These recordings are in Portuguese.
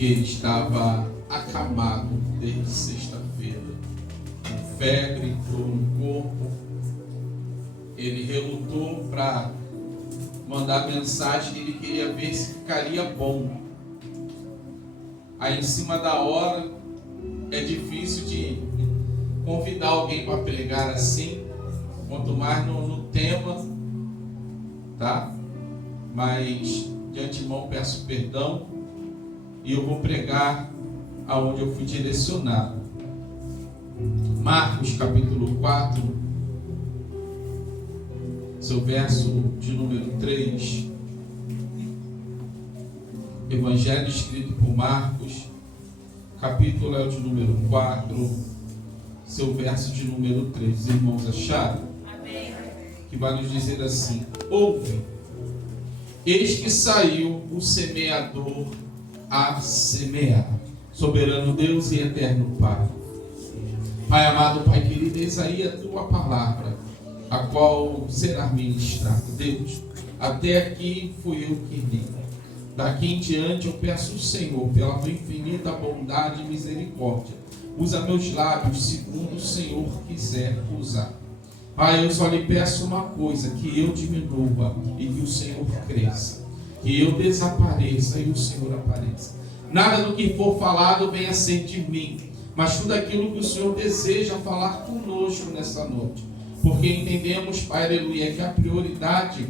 que ele estava acamado desde sexta-feira. Com febre entrou no corpo. Ele relutou para mandar mensagem que ele queria ver se ficaria bom. Aí em cima da hora é difícil de convidar alguém para pregar assim, quanto mais no tema, tá? Mas de antemão peço perdão e eu vou pregar aonde eu fui direcionado. Marcos capítulo 4, seu verso de número 3. Evangelho escrito por Marcos, capítulo é o de número 4, seu verso de número 3. Irmãos, acharam? Amém. Que vai nos dizer assim: ouve, eis que saiu o semeador a semear. Soberano Deus e eterno Pai, Pai amado, Pai querido, eis aí a tua palavra, a qual será ministrada. Deus, até aqui fui eu que li. Daqui em diante eu peço ao Senhor, pela tua infinita bondade e misericórdia, usa meus lábios segundo o Senhor quiser usar. Pai, eu só lhe peço uma coisa: que eu diminua e que o Senhor cresça, que eu desapareça e o Senhor apareça. Nada do que for falado venha ser de mim, mas tudo aquilo que o Senhor deseja falar conosco nessa noite, porque entendemos, Pai, aleluia, que a prioridade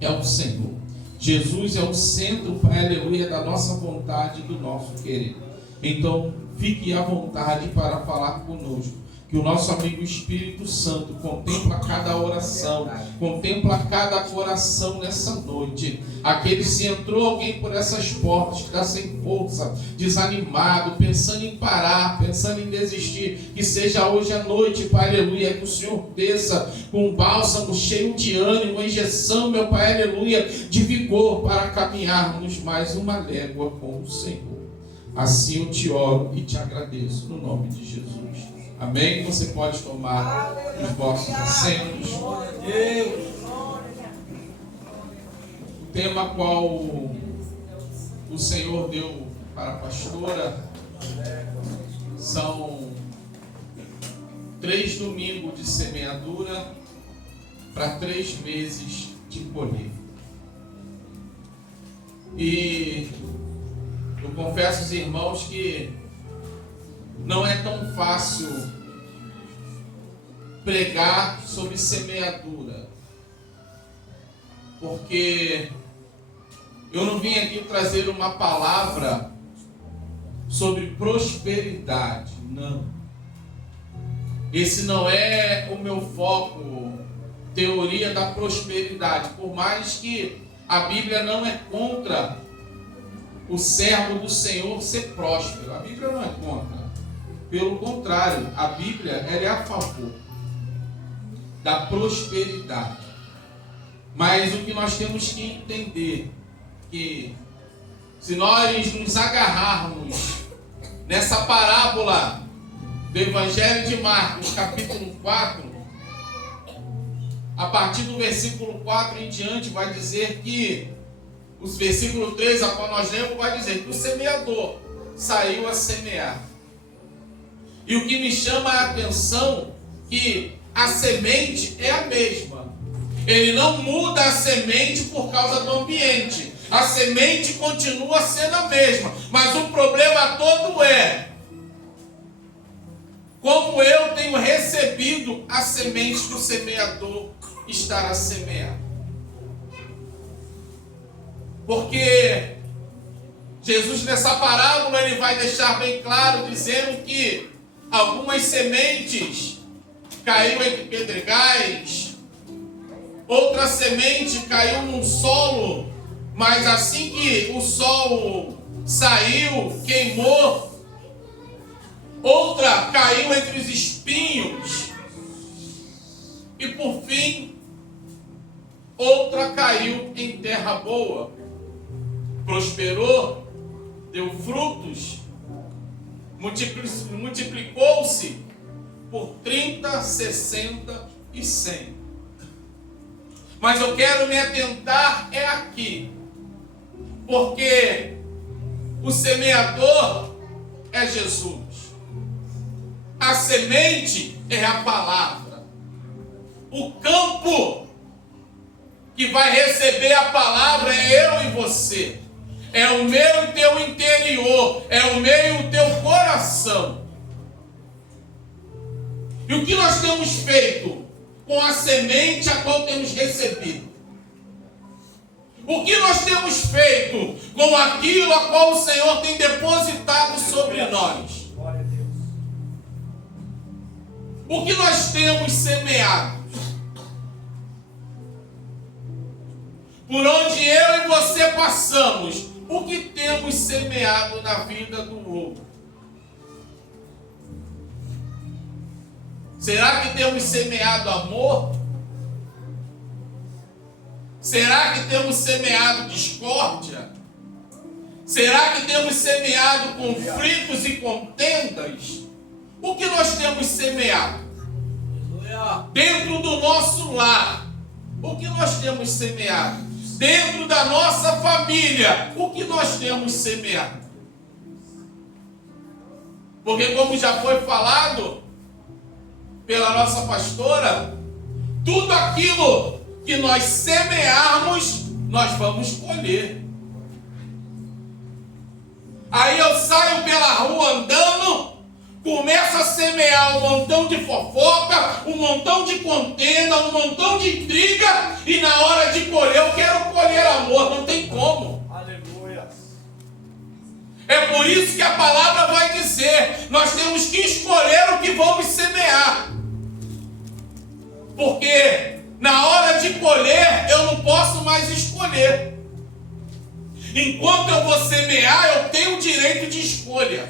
é o Senhor. Jesus é o centro, Pai, aleluia, da nossa vontade e do nosso querer. Então, fique à vontade para falar conosco. Que o nosso amigo Espírito Santo contempla cada oração, contempla cada coração nessa noite. Aquele, se entrou alguém por essas portas, que está sem força, desanimado, pensando em parar, pensando em desistir, que seja hoje à noite, Pai, aleluia, que o Senhor desça com um bálsamo cheio de ânimo, uma injeção, meu Pai, aleluia, de vigor para caminharmos mais uma légua com o Senhor. Assim eu te oro e te agradeço, no nome de Jesus. Amém? Você pode tomar os vossos assentos. O tema qual o Senhor deu para a pastora são 3 domingos de semeadura para 3 meses de colheita. E eu confesso aos irmãos que não é tão fácil pregar sobre semeadura, porque eu não vim aqui trazer uma palavra sobre prosperidade, não. Esse não é o meu foco, teoria da prosperidade, por mais que a Bíblia não é contra o servo do Senhor ser próspero, a Bíblia não é contra. Pelo contrário, a Bíblia ela é a favor da prosperidade. Mas o que nós temos que entender que se nós nos agarrarmos nessa parábola do Evangelho de Marcos, capítulo 4, a partir do versículo 4 em diante, vai dizer que os versículos 3, a qual nós lemos, vai dizer que o semeador saiu a semear. E o que me chama a atenção é que a semente é a mesma. Ele não muda a semente por causa do ambiente. A semente continua sendo a mesma. Mas o problema todo é como eu tenho recebido a semente que o semeador está a semear. Porque Jesus, nessa parábola, ele vai deixar bem claro, dizendo que algumas sementes caíram entre pedregais, outra semente caiu num solo, mas assim que o sol saiu, queimou. Outra caiu entre os espinhos. E por fim, outra caiu em terra boa. Prosperou, deu frutos, multiplicou-se por 30, 60 e 100. Mas eu quero me atentar aqui, porque O semeador é Jesus. A semente é a palavra. O campo que vai receber a palavra é eu e você. É o meu e teu interior. É o meu e o teu coração. E o que nós temos feito com a semente a qual temos recebido? O que nós temos feito com aquilo a qual o Senhor tem depositado sobre nós? O que nós temos semeado? Por onde eu e você passamos, o que temos semeado na vida do outro? Será que temos semeado amor? Será que temos semeado discórdia? Será que temos semeado conflitos e contendas? O que nós temos semeado? Dentro do nosso lar, o que nós temos semeado? Dentro da nossa família, o que nós temos semeado? Porque, como já foi falado pela nossa pastora, tudo aquilo que nós semearmos, nós vamos colher. Aí eu saio pela rua andando, começo a semear um montão de fofoca, um montão de contenda, um montão de intriga, e na hora de colher eu quero colher amor, não tem como. Aleluia. É por isso que a palavra vai dizer, nós temos que escolher o que vamos semear. Porque na hora de colher, eu não posso mais escolher. Enquanto eu vou semear, eu tenho o direito de escolha.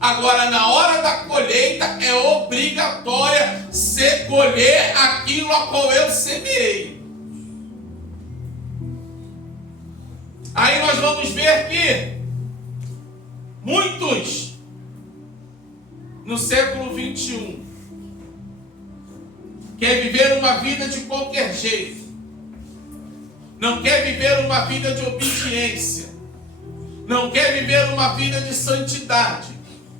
Agora, na hora da colheita, é obrigatória se colher aquilo a qual eu semeei. Aí nós vamos ver que muitos, no século 21, quer viver uma vida de qualquer jeito. Não quer viver uma vida de obediência. Não quer viver uma vida de santidade.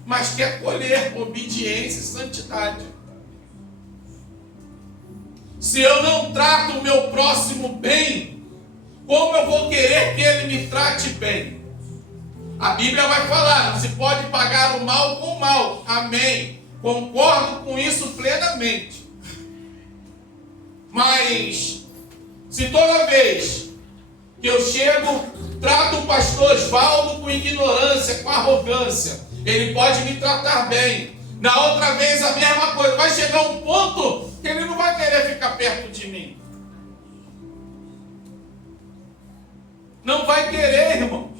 Mas quer colher obediência e santidade. Se eu não trato o meu próximo bem, como eu vou querer que ele me trate bem? A Bíblia vai falar, não se pode pagar o mal com o mal. Amém. Concordo com isso plenamente. Mas, se toda vez que eu chego, trato o pastor Osvaldo com ignorância, com arrogância, ele pode me tratar bem. Na outra vez a mesma coisa. Vai chegar um ponto que ele não vai querer ficar perto de mim. Não vai querer, irmãos.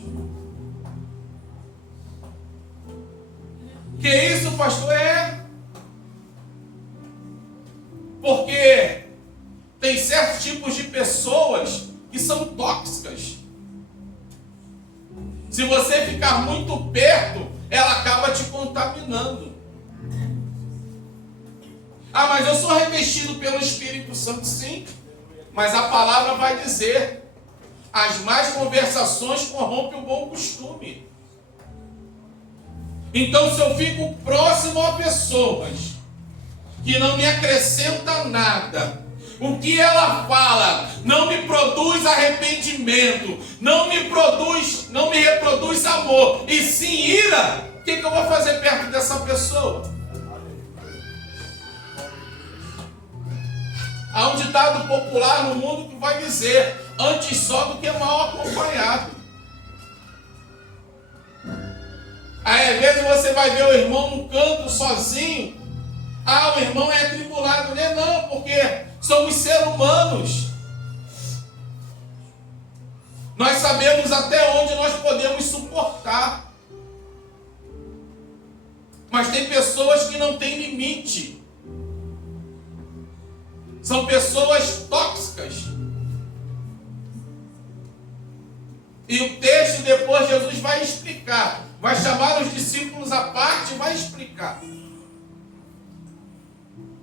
Que isso, pastor? É porque tem certos tipos de pessoas que são tóxicas. Se você ficar muito perto, ela acaba te contaminando. Ah, mas eu sou revestido pelo Espírito Santo, sim. Mas a palavra vai dizer, as más conversações corrompem o bom costume. Então, se eu fico próximo a pessoas que não me acrescentam nada, o que ela fala não me produz arrependimento, não me reproduz amor, e sim ira, o que eu vou fazer perto dessa pessoa? Há um ditado popular no mundo que vai dizer, antes só do que mal acompanhado. Aí às vezes você vai ver o irmão num canto sozinho, o irmão é atribulado, né? Não, porque somos seres humanos. Nós sabemos até onde nós podemos suportar. Mas tem pessoas que não têm limite. São pessoas tóxicas. E o texto depois Jesus vai explicar. Vai chamar os discípulos à parte e vai explicar.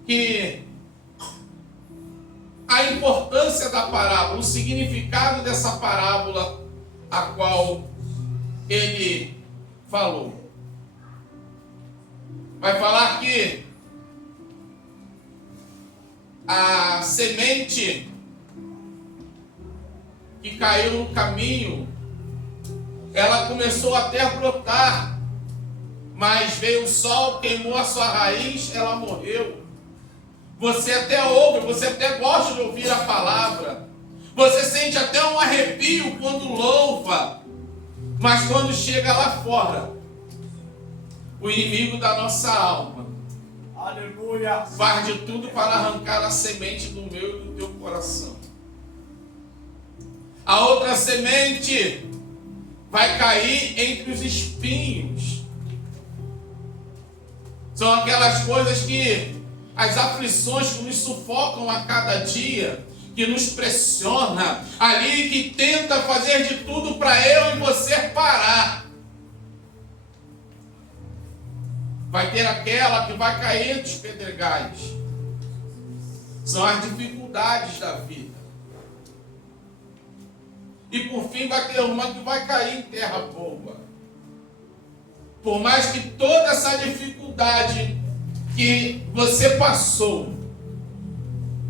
Que a importância da parábola, o significado dessa parábola a qual ele falou. Vai falar que a semente que caiu no caminho, ela começou até a brotar, mas veio o sol, queimou a sua raiz, ela morreu. Você até ouve, você até gosta de ouvir a palavra, você sente até um arrepio quando louva, mas quando chega lá fora, o inimigo da nossa alma, aleluia, faz de tudo para arrancar a semente do meu e do teu coração. A outra semente vai cair entre os espinhos. São aquelas coisas que, as aflições que nos sufocam a cada dia, que nos pressiona, ali que tenta fazer de tudo para eu e você parar. Vai ter aquela que vai cair entre os pedregais. São as dificuldades da vida. E por fim vai ter uma que vai cair em terra boa. Por mais que toda essa dificuldade que você passou,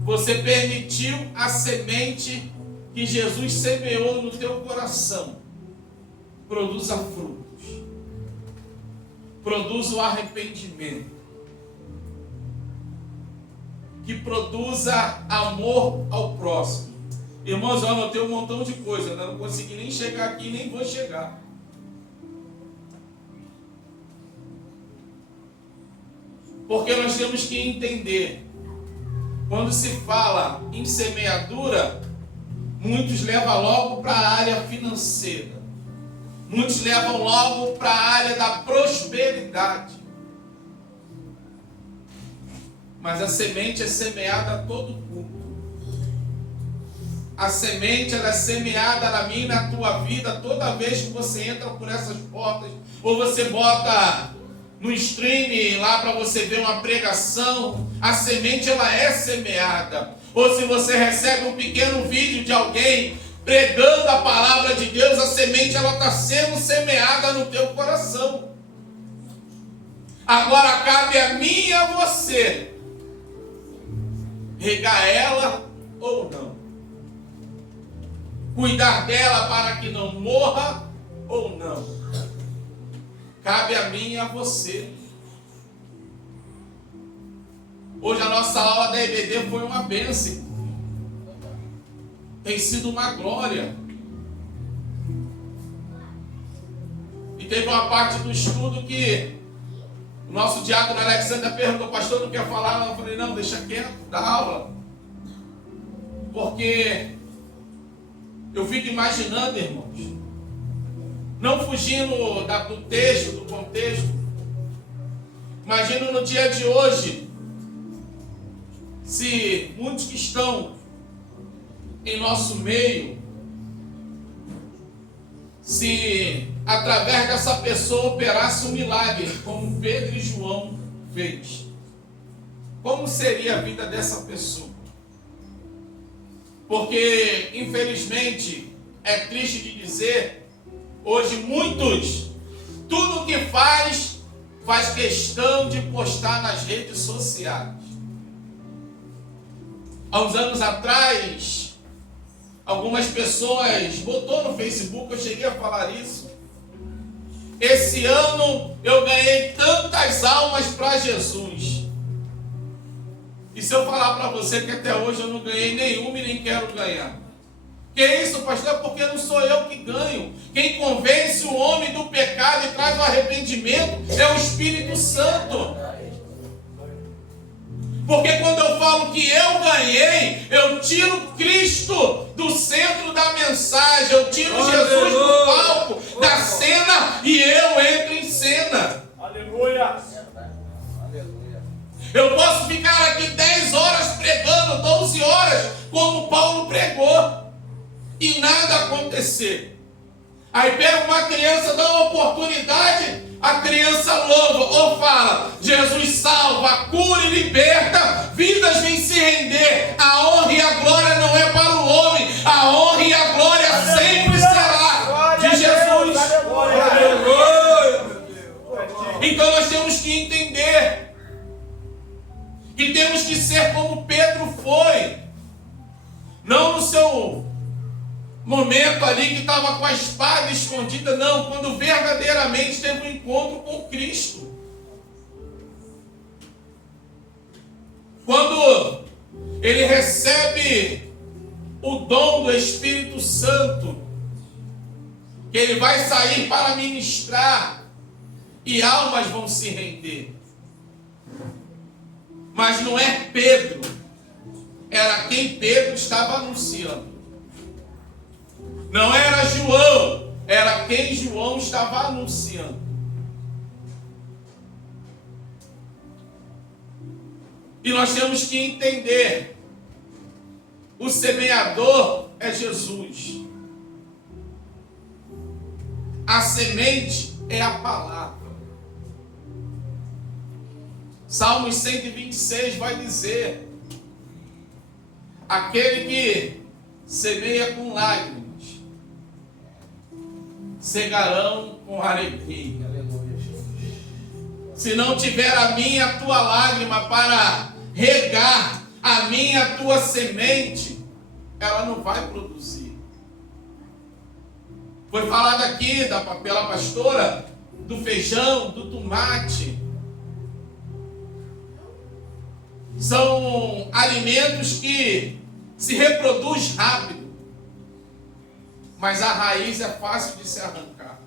você permitiu a semente que Jesus semeou no teu coração produza frutos. Produza o arrependimento. Que produza amor ao próximo. Irmãos, eu anotei um montão de coisa, né? Não consegui nem chegar aqui, nem vou chegar. Porque nós temos que entender, quando se fala em semeadura, muitos levam logo para a área financeira. Muitos levam logo para a área da prosperidade. Mas a semente é semeada a todo culto. A semente ela é semeada na minha e na tua vida toda vez que você entra por essas portas. Ou você bota no stream lá para você ver uma pregação. A semente ela é semeada. Ou se você recebe um pequeno vídeo de alguém pregando a palavra de Deus, a semente ela está sendo semeada no teu coração. Agora cabe a mim e a você regar ela ou não. Cuidar dela para que não morra ou não. Cabe a mim e a você. Hoje a nossa aula da EBD foi uma bênção. Tem sido uma glória. E teve uma parte do estudo que o nosso diácono Alexandre perguntou: pastor, não quer falar? Eu falei: não, deixa quieto, dá aula. Porque eu fico imaginando, irmãos, não fugindo do texto, do contexto, imagino no dia de hoje, se muitos que estão em nosso meio, se através dessa pessoa operasse um milagre, como Pedro e João fez, como seria a vida dessa pessoa? Porque, infelizmente, é triste de dizer, hoje muitos, tudo que faz questão de postar nas redes sociais. Há uns anos atrás, algumas pessoas botou no Facebook, eu cheguei a falar isso. Esse ano eu ganhei tantas almas para Jesus. E se eu falar para você que até hoje eu não ganhei nenhuma e nem quero ganhar? Que isso, pastor? É porque não sou eu que ganho. Quem convence o homem do pecado e traz o arrependimento é o Espírito Santo. Porque quando eu falo que eu ganhei, eu tiro Cristo do centro da mensagem, eu tiro Jesus do palco, da cena, e eu entro em cena. Aleluia! Eu posso ficar aqui 10 horas pregando, 12 horas, como Paulo pregou, e nada acontecer. Aí pega uma criança, dá uma oportunidade, a criança louva ou fala: Jesus salva, cura e liberta, vidas vêm se render. A honra e a glória não é para o homem, a honra e a glória sempre será de Jesus. que temos que ser como Pedro foi, não no seu momento ali que estava com a espada escondida, não, quando verdadeiramente teve um encontro com Cristo. Quando ele recebe o dom do Espírito Santo, que ele vai sair para ministrar e almas vão se render. Mas não é Pedro, era quem Pedro estava anunciando. Não era João, era quem João estava anunciando. E nós temos que entender, o semeador é Jesus. A semente é a palavra. Salmos 126 vai dizer: aquele que semeia com lágrimas, cegarão com alegria. Se não tiver a minha, a tua lágrima para regar a minha, a tua semente, ela não vai produzir. Foi falado aqui pela pastora do feijão, do tomate. São alimentos que se reproduzem rápido, mas a raiz é fácil de se arrancar.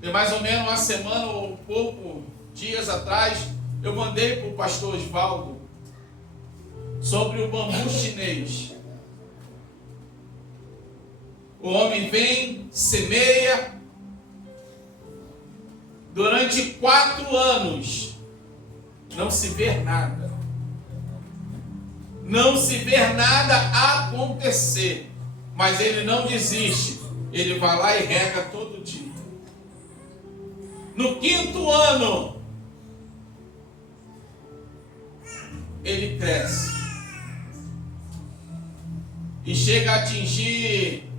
Tem mais ou menos uma semana ou pouco dias atrás, eu mandei para o pastor Osvaldo sobre o bambu chinês. O homem vem, semeia, durante 4 anos, não se vê nada. Não se vê nada acontecer. Mas ele não desiste. Ele vai lá e rega todo dia. No 5º ano, ele cresce. E chega a atingir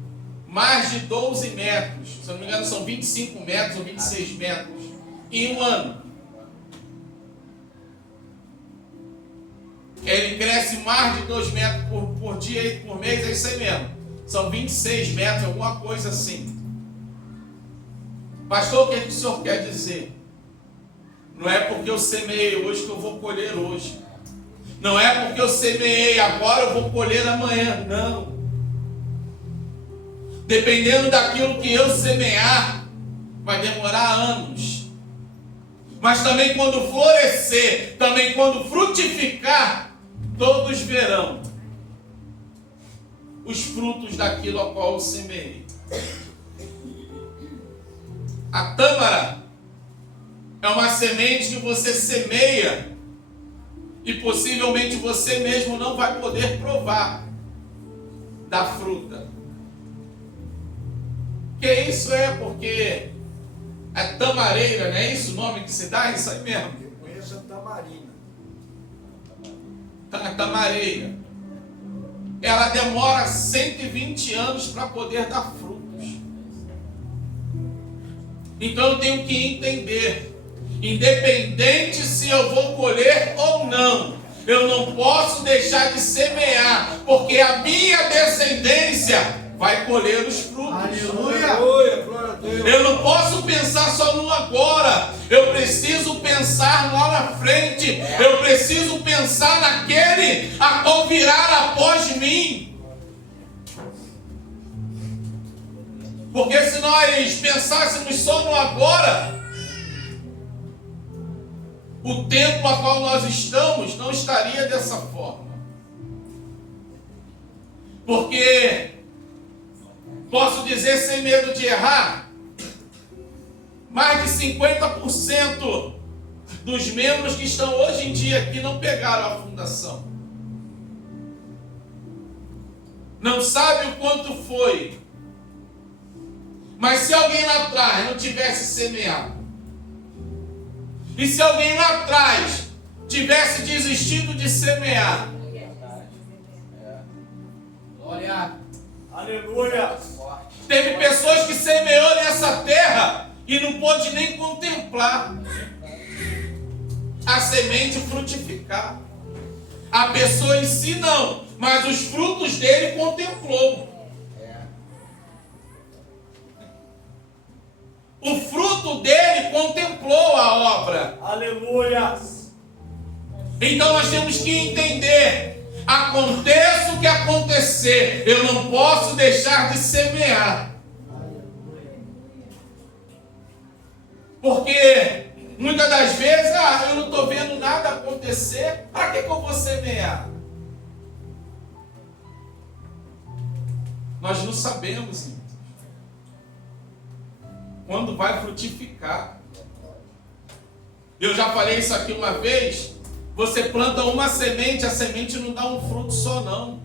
mais de 12 metros. Se eu não me engano, são 25 metros ou 26 metros. Em um ano. Ele cresce mais de 2 metros por dia e por mês, é isso aí mesmo. São 26 metros, alguma coisa assim. Pastor, o que o senhor quer dizer? Não é porque eu semeei hoje que eu vou colher hoje. Não é porque eu semeei agora eu vou colher amanhã. Não. Dependendo daquilo que eu semear, vai demorar anos. Mas também quando florescer, também quando frutificar, todos verão os frutos daquilo ao qual eu semeei. A tâmara é uma semente que você semeia e possivelmente você mesmo não vai poder provar da fruta. Que isso é porque é tamareira, não é isso o nome que se dá? É isso aí mesmo. Eu conheço a tamarina. A tamareira. Ela demora 120 anos para poder dar frutos. Então eu tenho que entender, independente se eu vou colher ou não, eu não posso deixar de semear, porque a minha descendência vai colher os frutos. Aleluia! Glória a Deus! Eu não posso pensar só no agora. Eu preciso pensar lá na frente. Eu preciso pensar naquele a qual virá após mim. Porque se nós pensássemos só no agora, o tempo a qual nós estamos não estaria dessa forma. Porque posso dizer sem medo de errar, mais de 50% dos membros que estão hoje em dia aqui não pegaram a fundação. Não sabe o quanto foi. Mas se alguém lá atrás não tivesse semeado, e se alguém lá atrás tivesse desistido de semear, Glória. Aleluia! teve pessoas que semeou nessa terra e não pôde nem contemplar a semente frutificar. A pessoa em si não, mas os frutos dele contemplou. O fruto dele contemplou a obra. Aleluia. Então nós temos que entender: aconteça o que acontecer, eu não posso deixar de semear. Porque muitas das vezes, eu não estou vendo nada acontecer, para que eu vou semear? Nós não sabemos, irmãos, quando vai frutificar. Eu já falei isso aqui uma vez. Você planta uma semente, a semente não dá um fruto só não.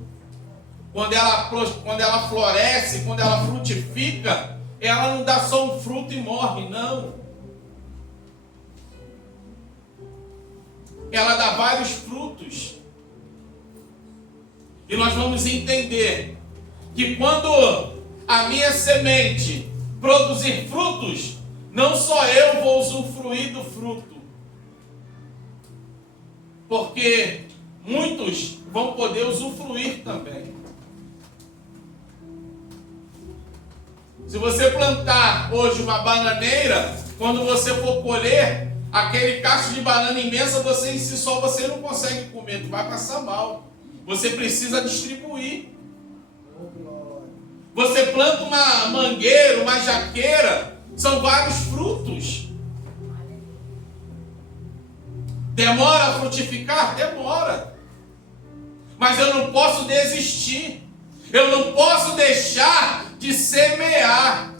Quando ela floresce, quando ela frutifica, ela não dá só um fruto e morre, não. Ela dá vários frutos. E nós vamos entender que quando a minha semente produzir frutos, não só eu vou usufruir do fruto, porque muitos vão poder usufruir também. Se você plantar hoje uma bananeira, quando você for colher aquele cacho de banana imensa, você em si só você não consegue comer, tu vai passar mal. Você precisa distribuir. Você planta uma mangueira, uma jaqueira, são vários frutos. Demora a frutificar? Demora. Mas eu não posso desistir. Eu não posso deixar de semear.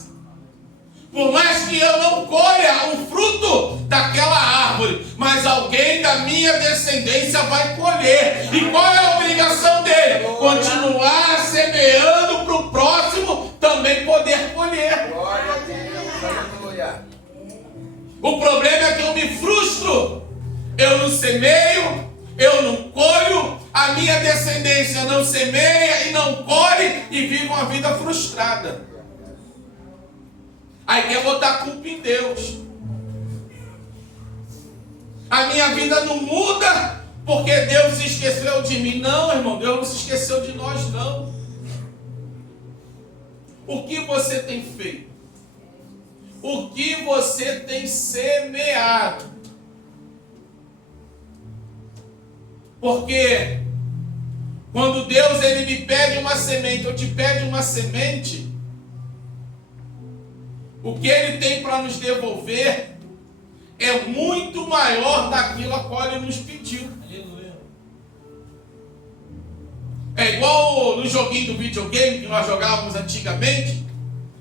Por mais que eu não colha o fruto daquela árvore, mas alguém da minha descendência vai colher. E qual é a obrigação dele? Continuar semeando para o próximo também poder colher. Glória a Deus. Aleluia. O problema é que eu me frustro. Eu não semeio, eu não colho, a minha descendência não semeia e não colhe e vive uma vida frustrada. Aí quer botar a culpa em Deus. A minha vida não muda porque Deus se esqueceu de mim. Não, irmão, Deus não se esqueceu de nós, não. O que você tem feito? O que você tem semeado? Porque quando Deus ele me pede uma semente, ou te pede uma semente, o que ele tem para nos devolver é muito maior daquilo a qual ele nos pediu. Aleluia. É igual no joguinho do videogame que nós jogávamos antigamente.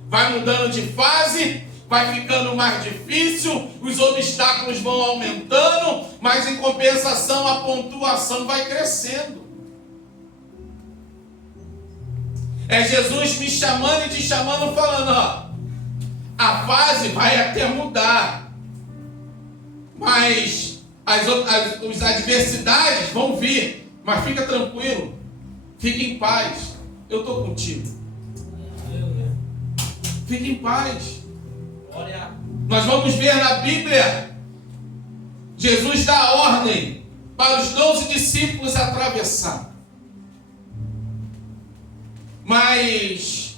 Vai mudando de fase, vai ficando mais difícil, os obstáculos vão aumentando, mas em compensação a pontuação vai crescendo. É Jesus me chamando e te chamando, falando, ó, a fase vai até mudar, mas as adversidades vão vir, mas fica tranquilo, fique em paz, eu estou contigo. Fique em paz. Nós vamos ver na Bíblia, Jesus dá a ordem para os 12 discípulos atravessar. Mas,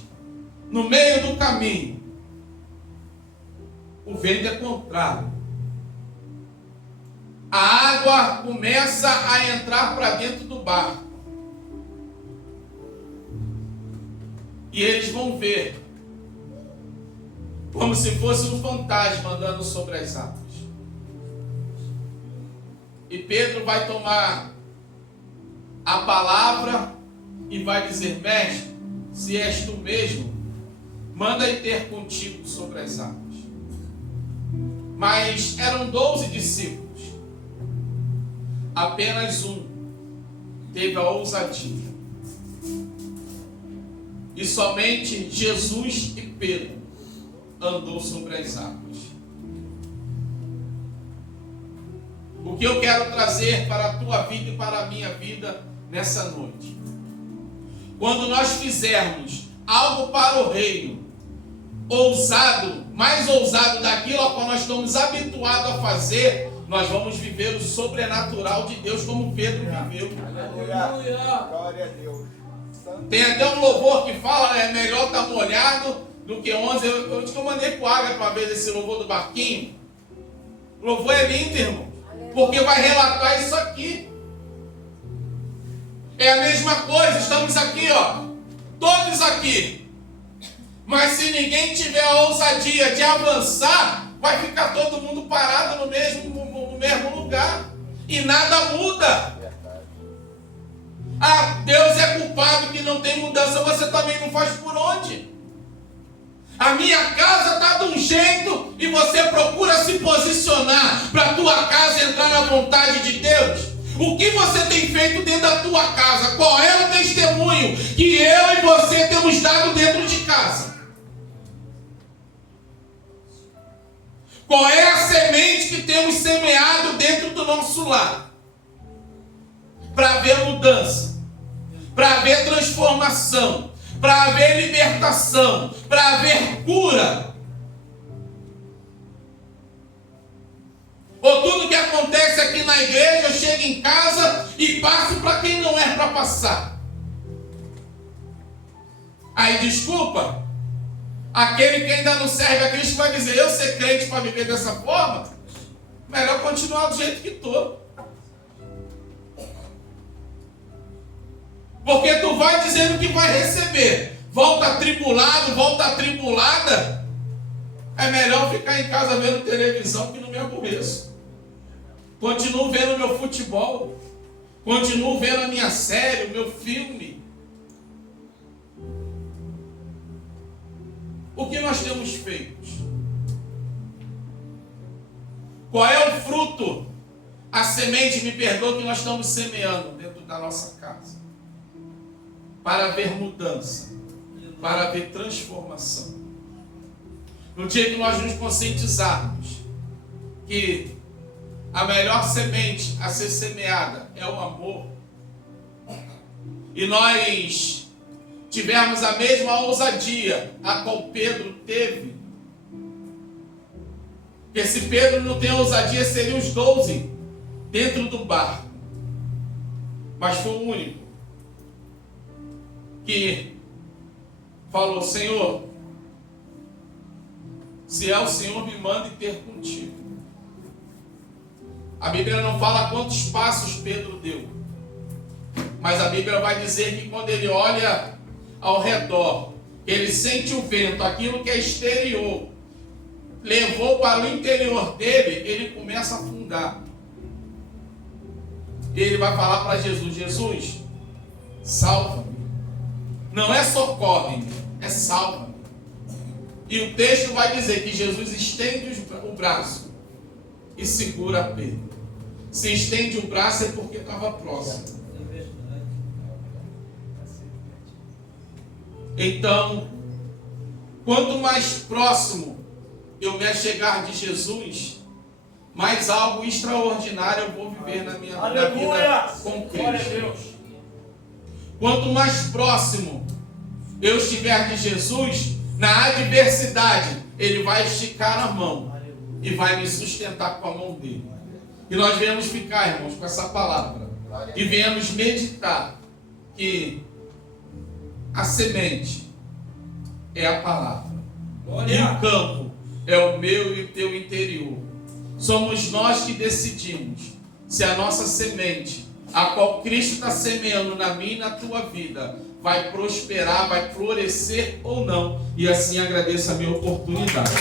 no meio do caminho, o vento é contrário. A água começa a entrar para dentro do barco. E eles vão ver como se fosse um fantasma andando sobre as águas. E Pedro vai tomar a palavra e vai dizer, mestre, se és tu mesmo, manda ir ter contigo sobre as águas. Mas eram 12 discípulos. Apenas um teve a ousadia. E somente Jesus e Pedro andou sobre as águas. O que eu quero trazer para a tua vida e para a minha vida nessa noite? Quando nós fizermos algo para o reino, ousado, mais ousado daquilo a qual nós estamos habituados a fazer, nós vamos viver o sobrenatural de Deus como Pedro viveu. Aleluia. Glória a Deus. Tem até um louvor que fala, é melhor estar molhado do que 11. Eu te mandei pro Ágata uma vez esse louvor do barquinho. O louvor é lindo, irmão, porque vai relatar isso aqui. É a mesma coisa, estamos aqui, ó, todos aqui. Mas se ninguém tiver a ousadia de avançar, vai ficar todo mundo parado no mesmo lugar. E nada muda. Ah, Deus é culpado que não tem mudança, você também não faz por onde? A minha casa está de um jeito e você procura se posicionar para a tua casa entrar na vontade de Deus. O que você tem feito dentro da tua casa? Qual é o testemunho que eu e você temos dado dentro de casa? Qual é a semente que temos semeado dentro do nosso lar? Para haver mudança, para haver transformação, para haver libertação, para haver cura. Ou tudo que acontece aqui na igreja, eu chego em casa e passo para quem não é para passar. Aí desculpa, aquele que ainda não serve a Cristo vai dizer, eu ser crente para viver dessa forma, melhor continuar do jeito que estou. Porque tu vai dizendo que vai receber. Volta atribulado, volta atribulada. É melhor ficar em casa vendo televisão que não me aborreço. Continuo vendo meu futebol. Continuo vendo a minha série, o meu filme. O que nós temos feito? Qual é o fruto? A semente, me perdoa, que nós estamos semeando dentro da nossa casa. Para haver mudança, para haver transformação. No dia que nós nos conscientizarmos que a melhor semente a ser semeada é o amor, e nós tivermos a mesma ousadia a qual Pedro teve, porque se Pedro não tem ousadia, seriam os 12 dentro do barco, mas foi o único que falou, Senhor, se é o Senhor, me manda ter contigo. A Bíblia não fala quantos passos Pedro deu, mas a Bíblia vai dizer que quando ele olha ao redor, ele sente o vento, aquilo que é exterior, levou para o interior dele, ele começa a afundar. E ele vai falar para Jesus, Jesus, salva-me. Não é socorre-me, é salva-me. E o texto vai dizer que Jesus estende o braço e segura Pedro. Se estende o braço é porque estava próximo. Então, quanto mais próximo eu me achegar de Jesus, mais algo extraordinário eu vou viver na minha vida com Cristo. Quanto mais próximo eu estiver de Jesus, na adversidade, Ele vai esticar a mão e vai me sustentar com a mão dele. E nós viemos ficar, irmãos, com essa palavra. E viemos meditar que a semente é a palavra. E o campo é o meu e o teu interior. Somos nós que decidimos se a nossa semente, a qual Cristo está semeando na minha e na tua vida, vai prosperar, vai florescer ou não. E assim agradeço a minha oportunidade.